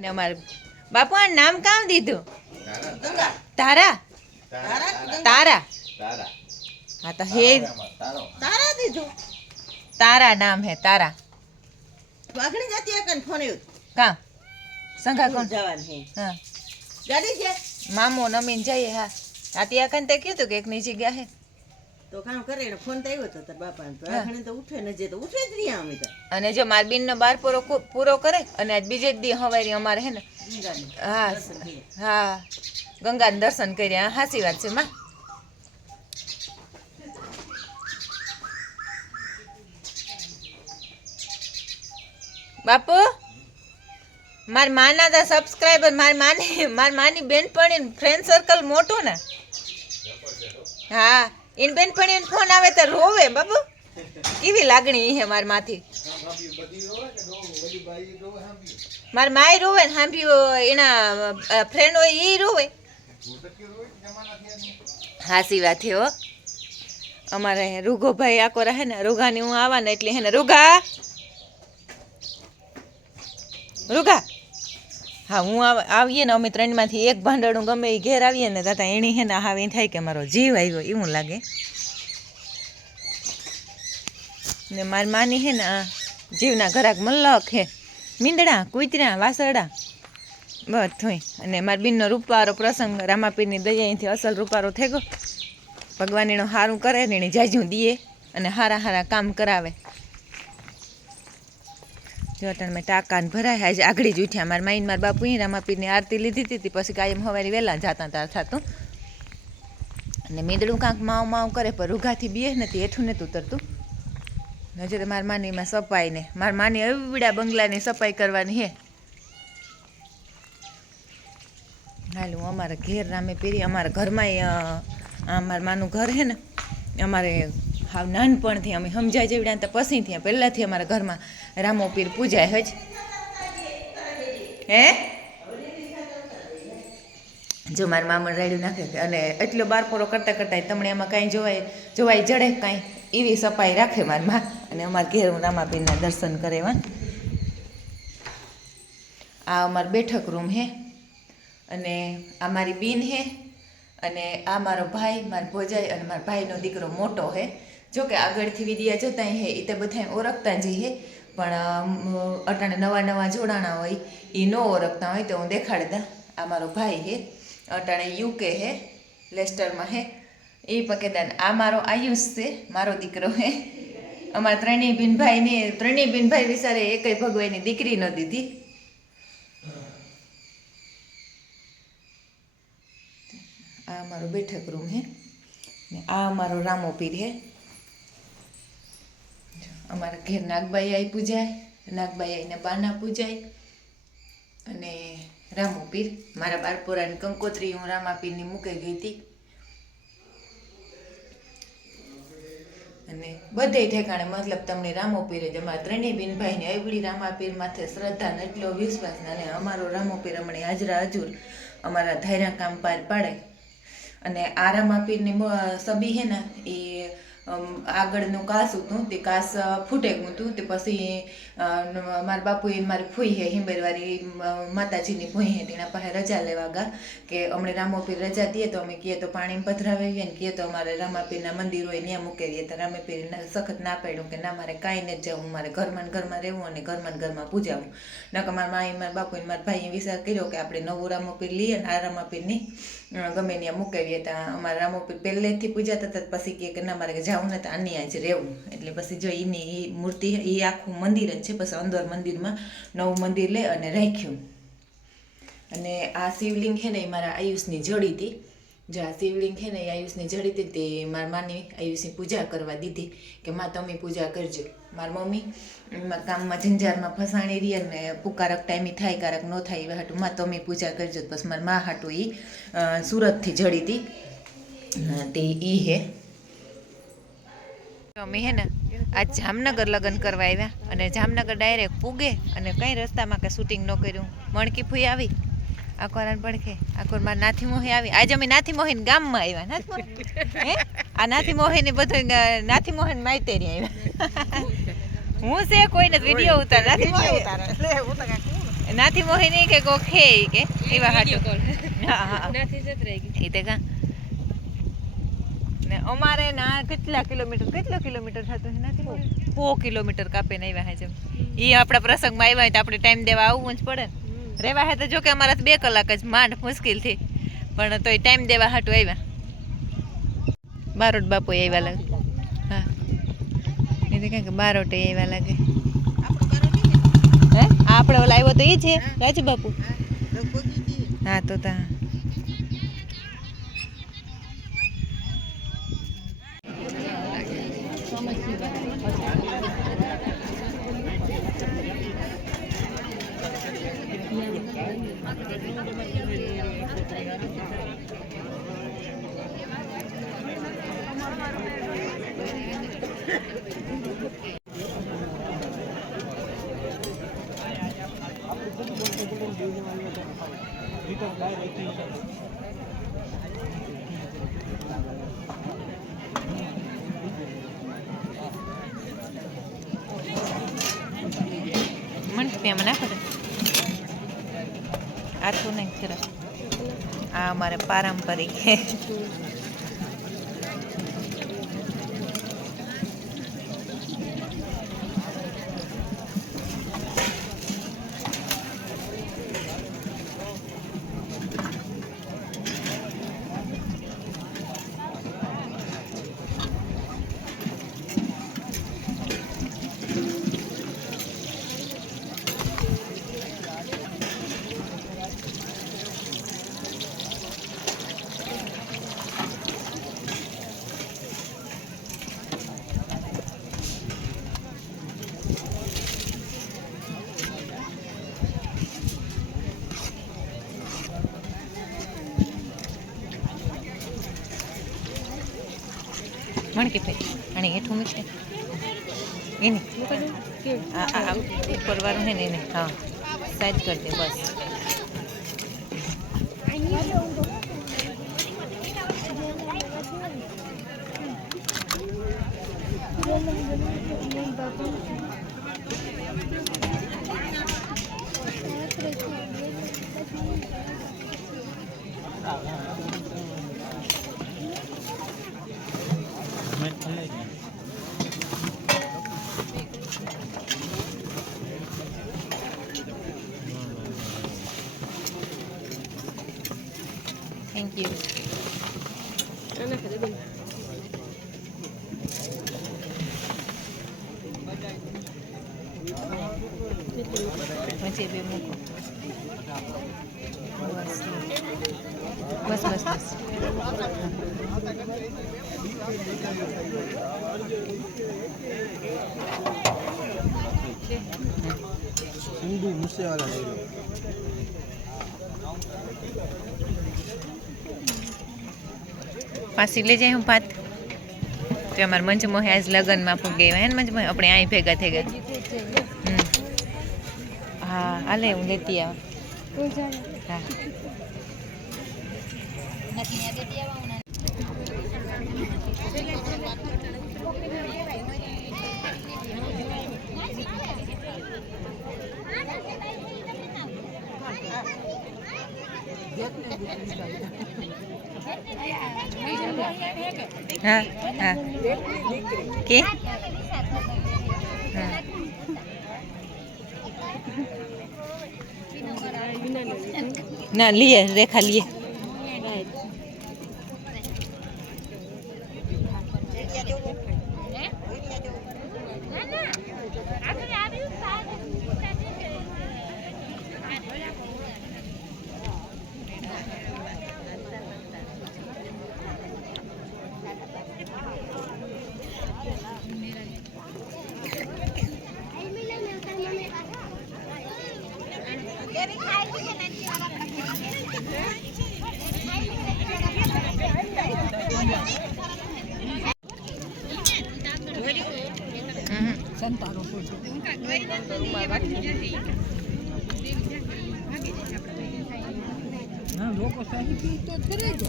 ને અમારે બાપુ આ નામ કામ દીધું તારા તારા હા તો હે તારા દીધું તારા નામ હે તારા વાઘણી જાતી એકન ફોન આવ્યો કા સંઘા કોણ જવાન હે હા ગાડી છે મામો નમીન જઈએ હા આતી આકન તે કીધું કે એકની જગ્યા હે તો કામ કરે ને ફોન તો આવ્યો તો તાર બાપાને તો વાઘણી તો ઉઠે ને જે તો ઉઠે જ રહ્યા અમે તો અને જો માર બેન નો બાર પૂરો કરે અને આજ બીજે દી હવારી અમારે હે ને હા હા ગંગા દર્શન કર્યા હાસી વાત છે માં બાપુ માર માના दा સબસ્ક્રાઇબર માર માની બેનપણી ફ્રેન્ડ સર્કલ મોટું ને હા इन બેનપણી ફોન આવે તો રોવે બાપુ કેવી લાગણી હે માર માથી માર માય રોવે ને હાંભી એના ફ્રેન્ડ હોય ઈ રોવે હાસી વાત હે હો અમારે રૂગો ભાઈ આકો રહે ને રૂગાની હું આવા ને એટલે હે ને રૂગા રૂગા હા હું આવીએ ને અમે ત્રણમાંથી એક ભાંડણું ગમે એ ઘેર આવીએ ને દાદા એની હે ને હવે થાય કે મારો જીવ આવ્યો એવું લાગે ને મારી માની હે ને જીવના ઘરાક મલ્લક હે મીંદડા કૂતરા વાસરડા બધું અને મારી બેનનો રૂપારો પ્રસંગ રામાપીરની દયાથી અસલ રૂપારો થઈ ગયો ભગવાનીનો સારું કરે ને એની જાજુ દીએ અને હારા હારા કામ કરાવે જો તને મેં ટાંકાને ભરાય આજે આગળ જ ઉઠ્યા મારા માઈને મારા બાપુએ રામાપીરની આરતી લીધી હતી પછી કાયમ હવારી વહેલા જતા તાર થતું અને મીંદડું કાંક માવ માવ કરે પણ રૂઘાથી બીએ નથી હેઠું નથી ઉતરતું હજુ મારા માનીમાં સફાઈ ને મારા માની અવડા બંગલાની સફાઈ કરવાની હે હાલું અમારા ઘેર રામે પીરી અમારા ઘરમાં અમારા માનું ઘર હે ને અમારે હાવ નાનપણથી અમે સમજાય જેવડા તો પછી થયા પહેલાંથી અમારા ઘરમાં રામો પીર પૂજાય હજ હે જો મારા મામા રાડ્યું નાખે અને એટલો બારપોરો કરતાં કરતાં તમને એમાં કાંઈ જોવાય જડે કાંઈ એવી સફાઈ રાખે મારી માં અને અમારા ઘેર હું રામાપીરના દર્શન કરેવા આ અમારો બેઠક રૂમ હે અને આ મારી બેન હે અને આ મારો ભાઈ મારો ભોજાઈ અને મારા ભાઈનો દીકરો મોટો હે જો કે આગળથી વિડિયા જોતા હે એ તો બધા ઓળખતા જ હે પણ અટાણે નવા નવા જોડાણા હોય એ ન ઓળખતા હોય તો હું દેખાડતા આ મારો ભાઈ હે અટાણે યુકે હે લેસ્ટરમાં હે એ પકેદાન આ મારો આયુષ છે મારો દીકરો હે અમારા ત્રણેય બિનભાઈ વિચારે એકય ભગવાનની દીકરી ન દીધી આ અમારો બેઠક રૂમ હે ને આ અમારો રામો પીર હે અમારા ઘેર નાગબાઈ આઈ પૂજાય નાગબાઈ આઈને બાના પૂજાય અને રામો પીર મારા બારપોરાની કંકોત્રી હું રામાપીરની મૂકી ગઈ હતી અને બધે ઠેકાણે મતલબ તમને રામો પીર જ અમારા ત્રણેય બિનભાઈને અવળી રામાપીર માથે શ્રદ્ધા ને એટલો વિશ્વાસ અને અમારો રામો પીર હમણાં હાજરા હજુર અમારા ધાર્યા કામ પાર પાડે અને આ રામાપીરની સબી હે ને એ આગળનું કાસ હતું તે કાસ ફૂટે ગયું હતું તે પછી મારા બાપુએ મારી ફૂઈ હે હિંબરવાળી માતાજીની ફૂઈ હે તેના પાસે રજા લેવા ગા કે અમને રામોપીર રજા દઈએ તો અમે કહીએ તો પાણી પધરાવીએ ને કહીએ તો અમારે રામાપીરના મંદિર હોય ત્યાં મૂકેવીએ તો રામાપીર સખત ના પાડ્યું કે ના મારે કાંઈ નથી જવું મારે ઘરમાં રહેવું અને ઘરમાં પૂજાવું નકર મારા માઈ મારા બાપુએ મારા ભાઈએ વિચાર કર્યો કે આપણે નવું રામોપીર લઈએ ને આ રામાપીરની ગમે ત્યાં મૂકેવીએ ત્યાં અમારા રામોપીર પહેલેથી પૂજાતા હતા પછી કે ના મારે જાવું ને તો આની જ રહેવું એટલે પછી જો એની એ મૂર્તિ એ આખું મંદિર જ છે પછી અંદર મંદિરમાં નવું મંદિર લે અને રાખ્યું અને આ શિવલિંગ છે ને એ મારા આયુષની જડી હતી જો આ શિવલિંગ છે ને એ આયુષની જડી હતી તે મારા માની આયુષની પૂજા કરવા દીધી કે માં તમે પૂજા કરજો મારી મમ્મી કામમાં ઝંઝારમાં ફસાણી રહી અને પુકારક ટાઈમે થાય કારક ન થાય એવા હાટું માં તમે પૂજા કરજો પછી મારી મા હાટું એ સુરતથી જડી હતી તે એ હે અમે હે ને આજ જામનગર લગ્ન કરવા આવ્યા અને જામનગર ડાયરેક્ટ પૂગે અને કઈ રસ્તામાં કે શૂટિંગ ન કર્યું મણકી ફૂઈ આવી આકોરાન પડખે આકોર માં નાથી મોહી આવી આજે અમે નાથી મોહીન ગામમાં આવ્યા નાથી મોહી હે આ નાથી મોહી ને બધું નાથી મોહીન માઈતેરી આવ્યા હું છે કોઈને વિડિયો ઉતાર નાથી મોહી ઉતાર એટલે હું તો કાક નાથી મોહિની કે કોખે કે એવા હાટું હા હા નાથી જત રહી ગઈ એ તે કા ને અમારે ના કેટલા કિલોમીટર થતું છે નાથી મોહિની 4 કિલોમીટર કાપે ને આવ્યા હે જેમ ઈ આપણા પ્રસંગમાં આવ્યા હોય તો આપણે ટાઈમ દેવા આવવું જ પડે ને રેવા હે તો જો કે અમારા 2 કલાક જ માંડ મુશ્કેલથી પણ તોય ટાઈમ દેવા હાટું આવ્યા બારોટ બાપુ આવ્યા લાગે હા એ તો કે બારોટે આવ્યા લાગે હે આપણે ઓલા આવ્યો તો એ છે રાજી બાપુ હા તો તા મને નાખો આ તો નહીં ખરા આ અમારે પારંપરિક છે મણ કે ભાઈ અને હેઠું મૂકે એની આ ઉપર વાળું હે ને એને હા સાઈડ કરી દે બસ Thank you. Macam be muka. Bas. Hindu Muslim वाला ले लो પાછી લઈ જાય હું પાત તો અમારા મંચમોહે આજ લગ્નમાં પૂગે હે ને મંચમોહે આપણે અહીં ભેગા થઈ ગયા હા હાલે હું લેતી આવ હા હા હા કે હા ના લીએ રેખા લીએ સંતારો ના લોકો સાહિત્ય તો કરે જ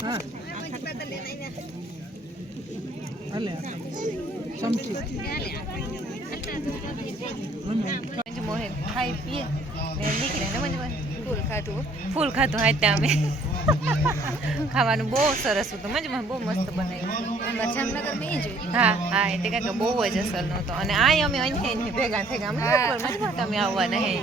હા હાલે ચમચી મંજુ મોહે ખાઈ પીએ ને નીકળે ને મંજુ ફૂલ ખાધું હાથે અમે ખાવાનું બહુ સરસ હતું મંજુ બહુ મસ્ત બનાવ્યું જામનગરમાં એ જોયું હા હા એટલે કાંઈક બહુ જ અસર નહોતો અને આ અમે અહીં ભેગા થઈ ગયા મંજુ તમે આવવાના હે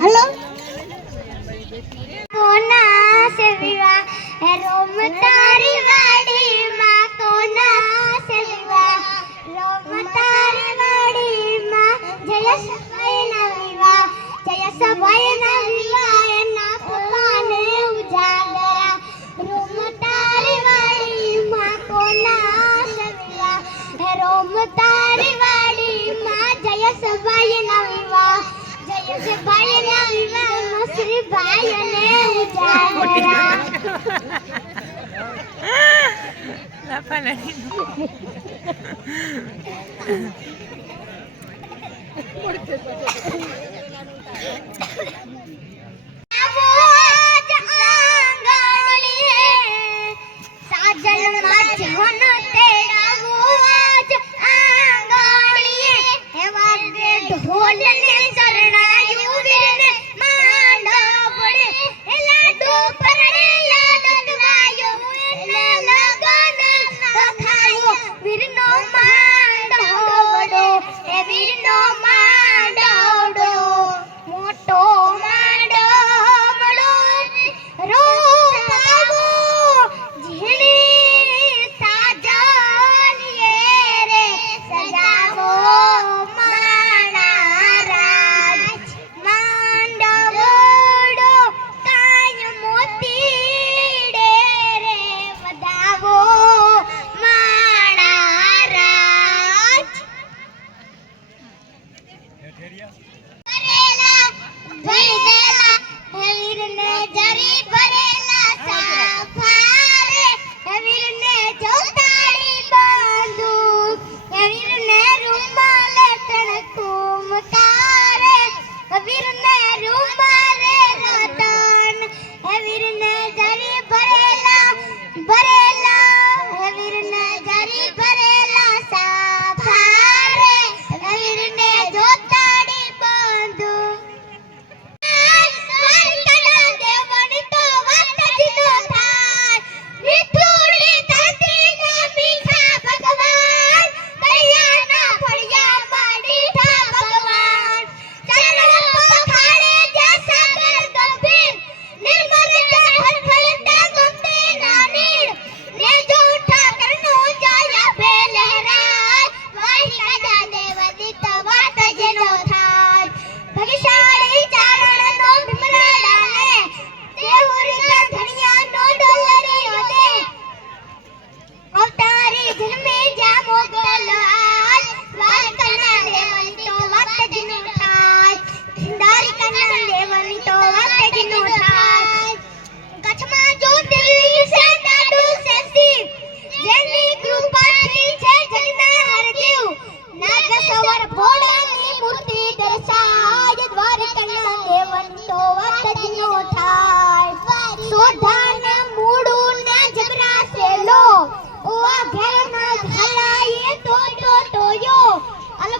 हेलो कोना से विवाह है रोम तारी वाड़ी माँ कोना से विवाह रोम तारी वाड़ी माँ जय सभय ना विवाह ना पुकाने उजागरा रोम तारी वाड़ी माँ कोना से विवाह है रोम तारी वाड़ी माँ जय सभय ना विवाह जय भाई ने विवाह मसरी भाई ने उजागरा साजन मजहन तेरा वो आज आंगणिए हे वागे ढोल ने शरणायु वीरने मांडो पड़े हे लाडू परणे लाडत वायो एना लगन खायो वीरनो मांडोडो हे वीरनो मांडोडो मोट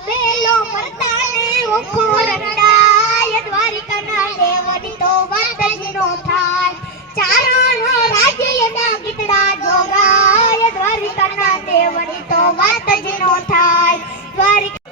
પેલો મરદાને ઓખો રંડાય દ્વારિકાના દેવની તો વાત જ નો થાય ચારણો રાજ્યના ગીતડા જોગાય દ્વારિકાના દેવની તો વાત જ નો થાય દ્વારિકા